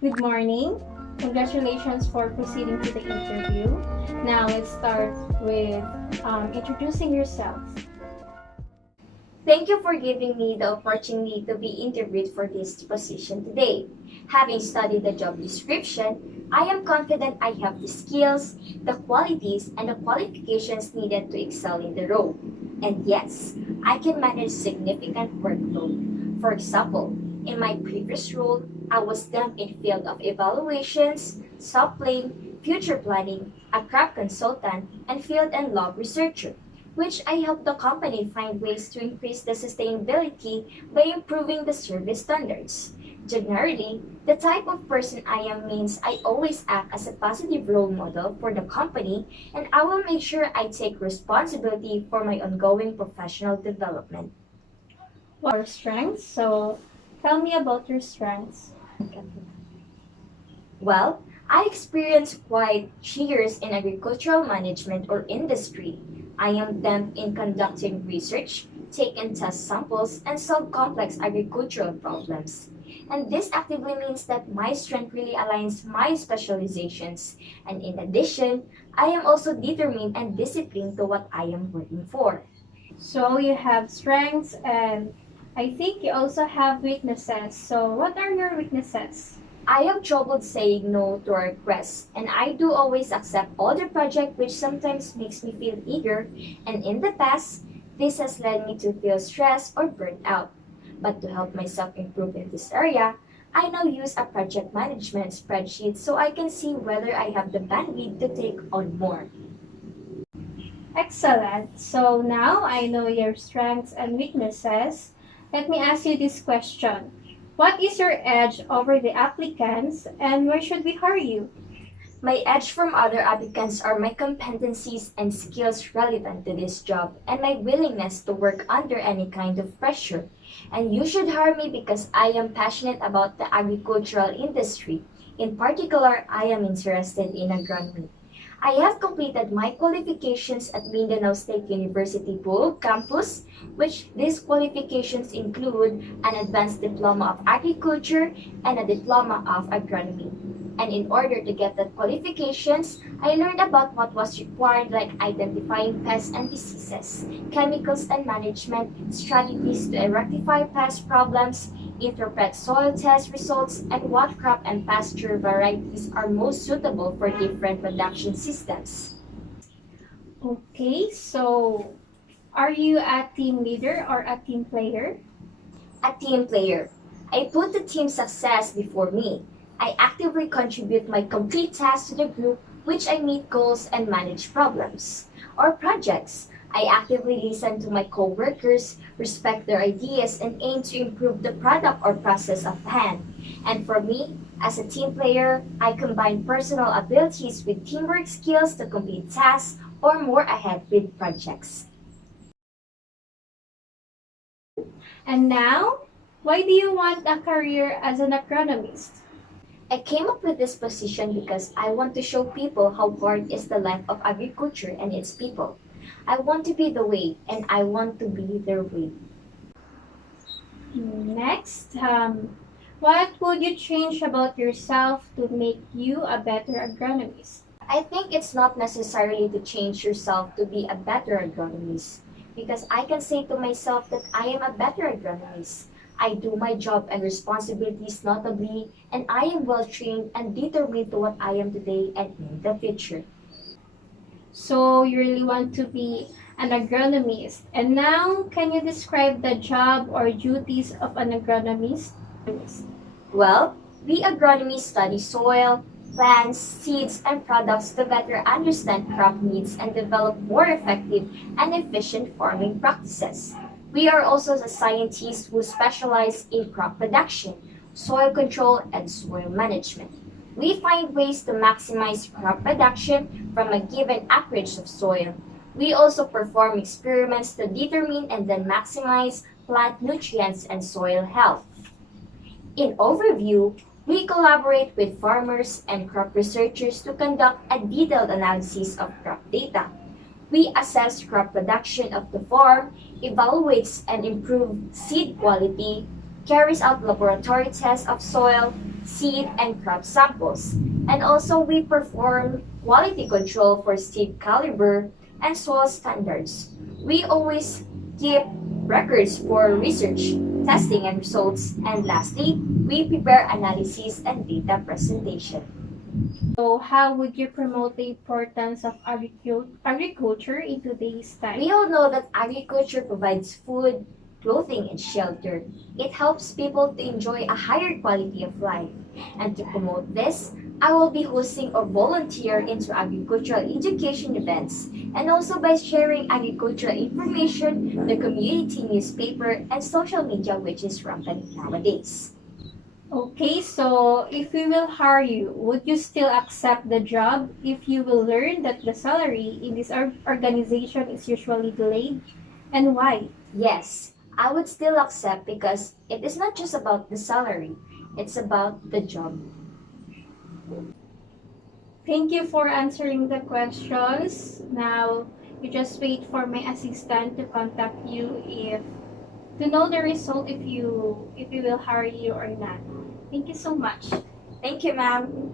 Good morning. Congratulations for proceeding to the interview. Now let's start with introducing yourself. Thank you for giving me the opportunity to be interviewed for this position today. Having studied the job description, I am confident I have the skills, the qualities, and the qualifications needed to excel in the role. And yes, I can manage significant workload. For example, in my previous role, I was dumped in field of evaluations, supplying, future planning, a craft consultant, and field and lab researcher, which I help the company find ways to increase the sustainability by improving the service standards. Generally, the type of person I am means I always act as a positive role model for the company, and I will make sure I take responsibility for my ongoing professional development. What are your strengths? So tell me about your strengths. Well, I experienced quite years in agricultural management or industry. I am them in conducting research, take and test samples, and solve complex agricultural problems. And this actively means that my strength really aligns my specializations. And in addition, I am also determined and disciplined to what I am working for. So you have strengths and I think you also have weaknesses. So what are your weaknesses? I have trouble saying no to a request, and I do always accept all the project, which sometimes makes me feel eager, and in the past, this has led me to feel stressed or burnt out. But to help myself improve in this area, I now use a project management spreadsheet so I can see whether I have the bandwidth to take on more. Excellent. So now I know your strengths and weaknesses. Let me ask you this question. What is your edge over the applicants and where should we hire you? My edge from other applicants are my competencies and skills relevant to this job and my willingness to work under any kind of pressure. And you should hire me because I am passionate about the agricultural industry. In particular, I am interested in agronomy. I have completed my qualifications at Mindanao State University Bool campus, which these qualifications include an advanced diploma of agriculture and a diploma of agronomy. And in order to get that qualifications, I learned about what was required like identifying pests and diseases, chemicals and management, strategies to rectify pest problems, interpret soil test results, and what crop and pasture varieties are most suitable for different production systems. Okay, so are you a team leader or a team player? A team player. I put the team's success before me. I actively contribute my complete tasks to the group, which I meet goals and manage problems or projects. I actively listen to my coworkers, respect their ideas, and aim to improve the product or process of hand. And for me, as a team player, I combine personal abilities with teamwork skills to complete tasks or more ahead with projects. And now, why do you want a career as an agronomist? I came up with this position because I want to show people how hard is the life of agriculture and its people. I want to be the way and I want to be their way. Next, what would you change about yourself to make you a better agronomist? I think it's not necessarily to change yourself to be a better agronomist because I can say to myself that I am a better agronomist. I do my job and responsibilities notably, and I am well trained and determined to what I am today and in the future. So you really want to be an agronomist. And now, can you describe the job or duties of an agronomist? Well, we agronomists study soil, plants, seeds, and products to better understand crop needs and develop more effective and efficient farming practices. We are also the scientists who specialize in crop production, soil control, and soil management. We find ways to maximize crop production from a given acreage of soil. We also perform experiments to determine and then maximize plant nutrients and soil health. In overview, we collaborate with farmers and crop researchers to conduct a detailed analysis of crop data. We assess crop production of the farm, evaluates and improve seed quality, carries out laboratory tests of soil, seed, and crop samples. And also we perform quality control for seed caliber and soil standards. We always keep records for research, testing, and results. And lastly, we prepare analysis and data presentation. So, how would you promote the importance of agriculture in today's We time? all know that agriculture provides food, clothing, and shelter. It helps people to enjoy a higher quality of life. And to promote this, I will be hosting or volunteer into agricultural education events and also by sharing agricultural information, the community newspaper, and social media, which is rampant nowadays. Okay, so if we will hire you, would you still accept the job if you will learn that the salary in this organization is usually delayed? And why? Yes, I would still accept because it is not just about the salary, it's about the job. Thank you for answering the questions. Now, you just wait for my assistant to contact you if to know the result if we will hire you or not. Thank you so much. Thank you, ma'am.